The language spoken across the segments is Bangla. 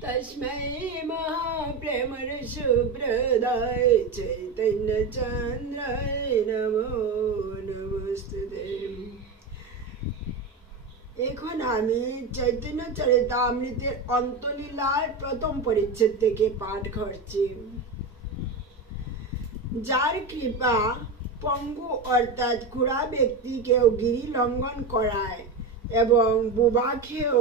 तस्मै महाप्रेमरसप्रदाय चैतन्यचन्द्राय नमो नमस्ते। এখন আমি চৈতন্য চরিতামৃতের অন্তলীলার প্রথম পরিচ্ছেদ থেকে পাঠ করছি। যার কৃপা পঙ্গু অর্থাৎ খুড়া ব্যক্তিকেও গিরি লঙ্ঘন করায় এবং বুবাকেও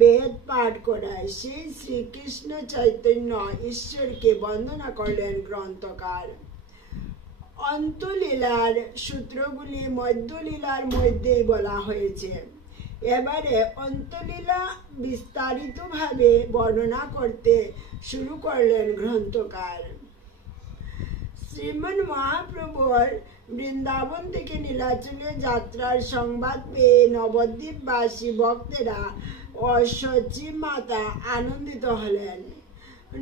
বেদ পাঠ করায়, সেই শ্রীকৃষ্ণ চৈতন্য ঈশ্বরকে বন্দনা করলেন গ্রন্থকার। অন্তলীলার সূত্রগুলি মধ্যলীলার মধ্যেই বলা হয়েছে। এবারে অন্তলীলা বিস্তারিতভাবে বর্ণনা করতে শুরু করলেন গ্রন্থকার। শ্রীমন মহাপ্রভুর বৃন্দাবন থেকে নীলাচলে যাত্রার সংবাদ পেয়ে নবদ্বীপবাসী ভক্তেরা ও সচী মাতা আনন্দিত হলেন।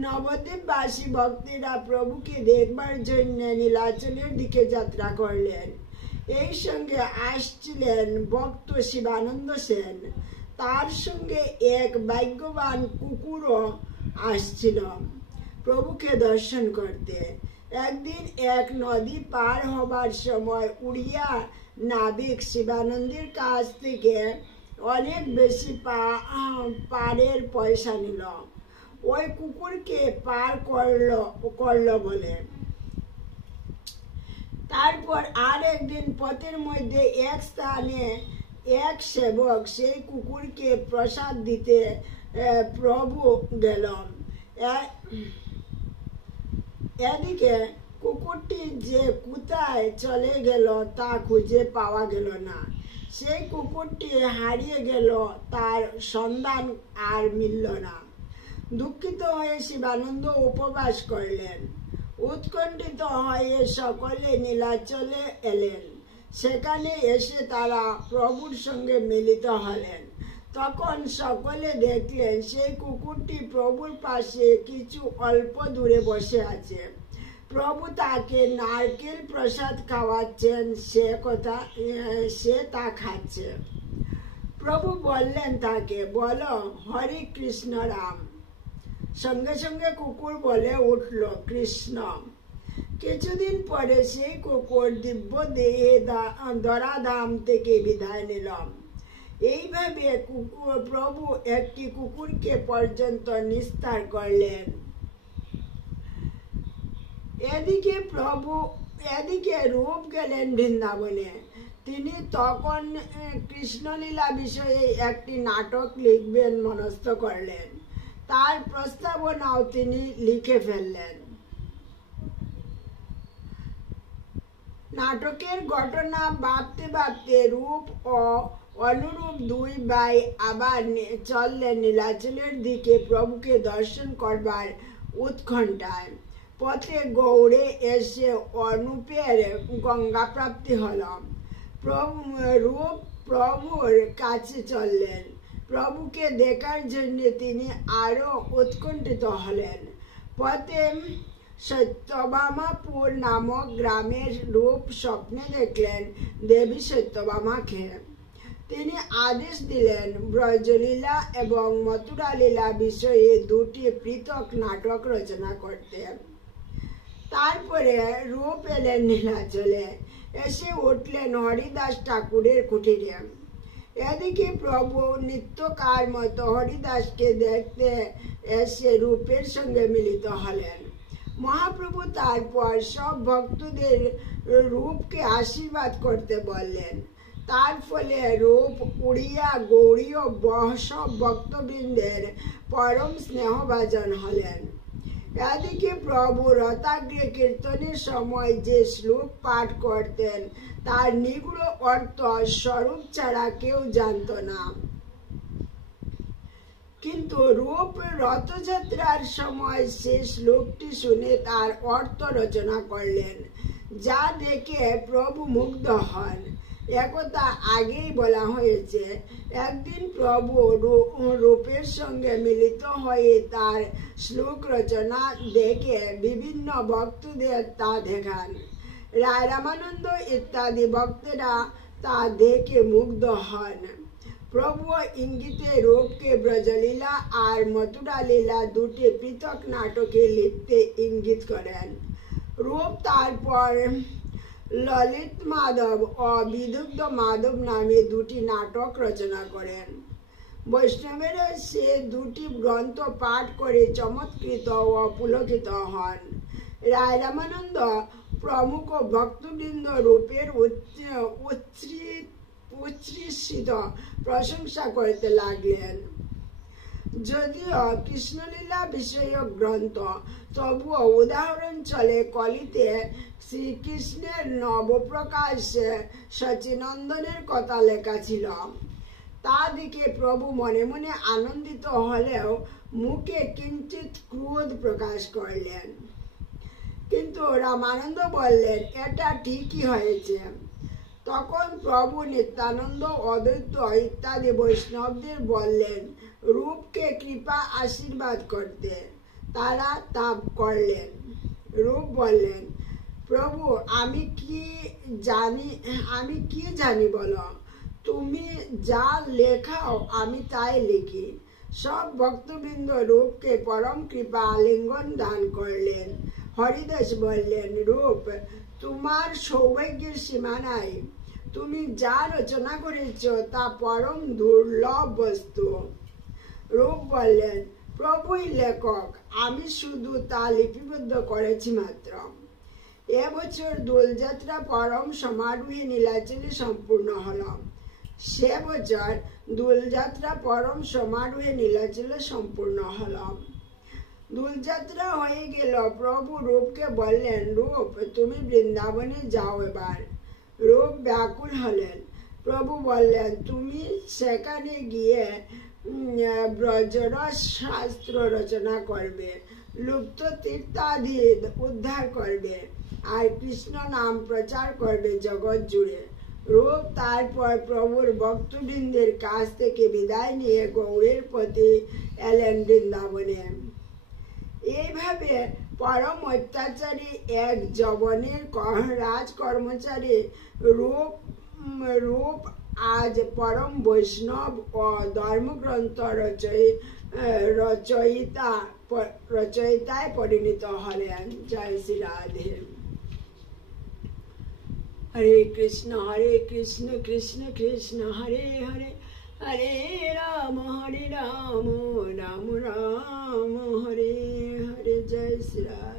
নবদ্বীপবাসী ভক্তেরা প্রভুকে দেখবার জন্য নীলাচলের দিকে যাত্রা করলেন। এই সঙ্গে আসছিলেন ভক্ত শিবানন্দ সেন, তার সঙ্গে এক ভাগ্যবান কুকুরও আসছিল প্রভুকে দর্শন করতে। একদিন এক নদী পার হবার সময় উড়িয়া নাবিক শিবানন্দের কাছ থেকে অনেক বেশি পারের পয়সা নিল। ওই কুকুরকে পার করলো বলে। তারপর আর একদিন পথের মধ্যে এক স্থানে এক সেবক সেই কুকুরকে প্রসাদ দিতে প্রভু গেল। এদিকে কুকুরটি যে কোথায় চলে গেল তা খুঁজে পাওয়া গেল না। সেই কুকুরটি হারিয়ে গেল, তার সন্ধান আর মিলল না। দুঃখিত হয়ে শিবানন্দ উপবাস করলেন। উৎকণ্ঠিত হয়ে সকলে নীলাচলে এলেন। সেখানে এসে তারা প্রভুর সঙ্গে মিলিত হলেন। তখন সকলে দেখলেন সেই কুকুরটি প্রভুর পাশে কিছু অল্প দূরে বসে আছে। প্রভু তাকে নারকেল প্রসাদ খাওয়াচ্ছেন, সে তা খাচ্ছে। প্রভু বললেন তাকে, বলো হরে কৃষ্ণ রাম। সঙ্গে সঙ্গে কুকুর বলে উঠল কৃষ্ণ। কিছুদিন পরে সেই কুকুর দিব্য দেহে ধরাধাম থেকে বিদায় নিল। এইভাবে প্রভু একটি কুকুরকে পর্যন্ত নিস্তার করলেন। এদিকে রূপ গেলেন বৃন্দাবনে। তিনি তখন কৃষ্ণলীলা বিষয়ে একটি নাটক লিখবেন মনস্থ করলেন। তার প্রস্তাবনাও তিনি লিখে ফেললেন। নাটকের ঘটনা ভাবতে ভাবতে রূপ ও অনুরূপ দুই ভাই আবার চললেন নীলাচলের দিকে প্রভুকে দর্শন করবার উৎকণ্ঠায়। পথে গৌড়ে এসে অনুপের গঙ্গা প্রাপ্তি হল। রূপ প্রভুর কাছে চললেন। প্রভুকে দেখার জন্য তিনি আরো উৎকণ্ঠিত হলেন। পথে সত্যভামাপুর নামক গ্রামের রূপ স্বপ্নে দেখলেন দেবী সত্যভামাকে। তিনি আদেশ দিলেন ব্রজলীলা এবং মথুরা লীলা বিষয়ে দুটি পৃথক নাটক রচনা করতে। তারপরে রূপ এলেন নীলাচলে। এসে উঠলেন হরিদাস ঠাকুরের কুটিরে। এদিকে প্রভু নিত্যকার মতো হরিদাসকে দেখতে এসে রূপের সঙ্গে মিলিত হলেন। মহাপ্রভু তারপর সব ভক্তদের রূপকে আশীর্বাদ করতে বললেন। তার ফলে রূপ উড়িয়া গৌড়ীয় সব ভক্তবৃন্দের পরম স্নেহভাজন হলেন। এদিকে প্রভু রথাগ্রে কীর্তনের সময় যে শ্লোক পাঠ করতেন তার নিগুড় অর্থ স্বরূপ ছাড়া কেউ জানত না। কিন্তু রূপ রথযাত্রার সময় সে শ্লোকটি শুনে তার অর্থ রচনা করলেন, যা দেখে প্রভু মুগ্ধ হন। একথা আগেই বলা হয়েছে। একদিন প্রভু রূপের সঙ্গে মিলিত হয়ে তার শ্লোক রচনা দেখে বিভিন্ন ভক্তদের তা দেখান। রায় রামানন্দ ইত্যাদি ভক্তেরা তা দেখে মুগ্ধ হন। প্রভু ইঙ্গিতে রূপকে ব্রজলীলা আর মথুরা লীলা দুটি পৃথক নাটকে লিখতে ইঙ্গিত করেন। রূপ তারপর ললিত মাধব ও বিদগ্ধ মাধব নামে দুটি নাটক রচনা করেন। বৈষ্ণবেরা সে দুটি গ্রন্থ পাঠ করে চমৎকৃত ও পুলকিত হন। রায় রামানন্দ প্রমুখ ভক্তবৃন্দ রূপের উচ্ছ্বসিত প্রশংসা করতে লাগলেন। যদিও কৃষ্ণলীলা বিষয়ক গ্রন্থ, তবুও উদাহরণ চলে কলিতে শ্রীকৃষ্ণের নবপ্রকাশ সচিনন্দনের কথা লেখা ছিল। তা দেখে প্রভু মনে মনে আনন্দিত হলেও মুখে কিঞ্চিত ক্রোধ প্রকাশ করলেন। কিন্তু রামানন্দ বললেন, এটা ঠিকই হয়েছে। তখন প্রভু নিত্যানন্দ, অদ্বৈত ইত্যাদি বৈষ্ণবদের বললেন রূপকে কৃপা আশীর্বাদ করতে। তারা তা করলেন। রূপ বললেন, প্রভু আমি কি জানি বলো, তুমি যা লেখাও আমি তাই লিখি। সব ভক্তবৃন্দ রূপকে পরম কৃপা আলিঙ্গন দান করলেন। হরিদাস বললেন, রূপ তোমার সৌভাগ্যের সীমা নাই। তুমি যা রচনা করেছ তা পরম দুর্লভ বস্তু। রূপ বললেন, প্রভুই লেখক, আমি শুধু তা লিপিবদ্ধ করেছি মাত্র। এবছর দোলযাত্রা পরম সমারোহে নীলাচলে সম্পূর্ণ হল। সে বছর দোলযাত্রা পরম সমারোহে নীলাচলে সম্পূর্ণ হল। দোলযাত্রা হয়ে গেল। প্রভু রূপকে বললেন, রূপ তুমি বৃন্দাবনে যাও এবার। রূপ ব্যাকুল হলেন। প্রভু বললেন, তুমি সেখানে গিয়ে ব্রজরস শাস্ত্র রচনা করবে, লুপ্ত তীর্থাদি উদ্ধার করবে, আর কৃষ্ণ নাম প্রচার করবে জগৎ জুড়ে। রূপ তারপর প্রভুর ভক্তবৃন্দের কাছ থেকে বিদায় নিয়ে গৌড়ের পথে এলেন বৃন্দাবনে। এইভাবে পরম অত্যাচারী এক যবনের রাজকর্মচারী রূপ আজ পরম বৈষ্ণব ও ধর্মগ্রন্থ রচয়িতায় পরিণত হলেন। জয় শ্রী রাধে। হরে কৃষ্ণ কৃষ্ণ কৃষ্ণ হরে হরে, হরে রাম রাম রাম হরে হরে। জয় শ্রী রাধে।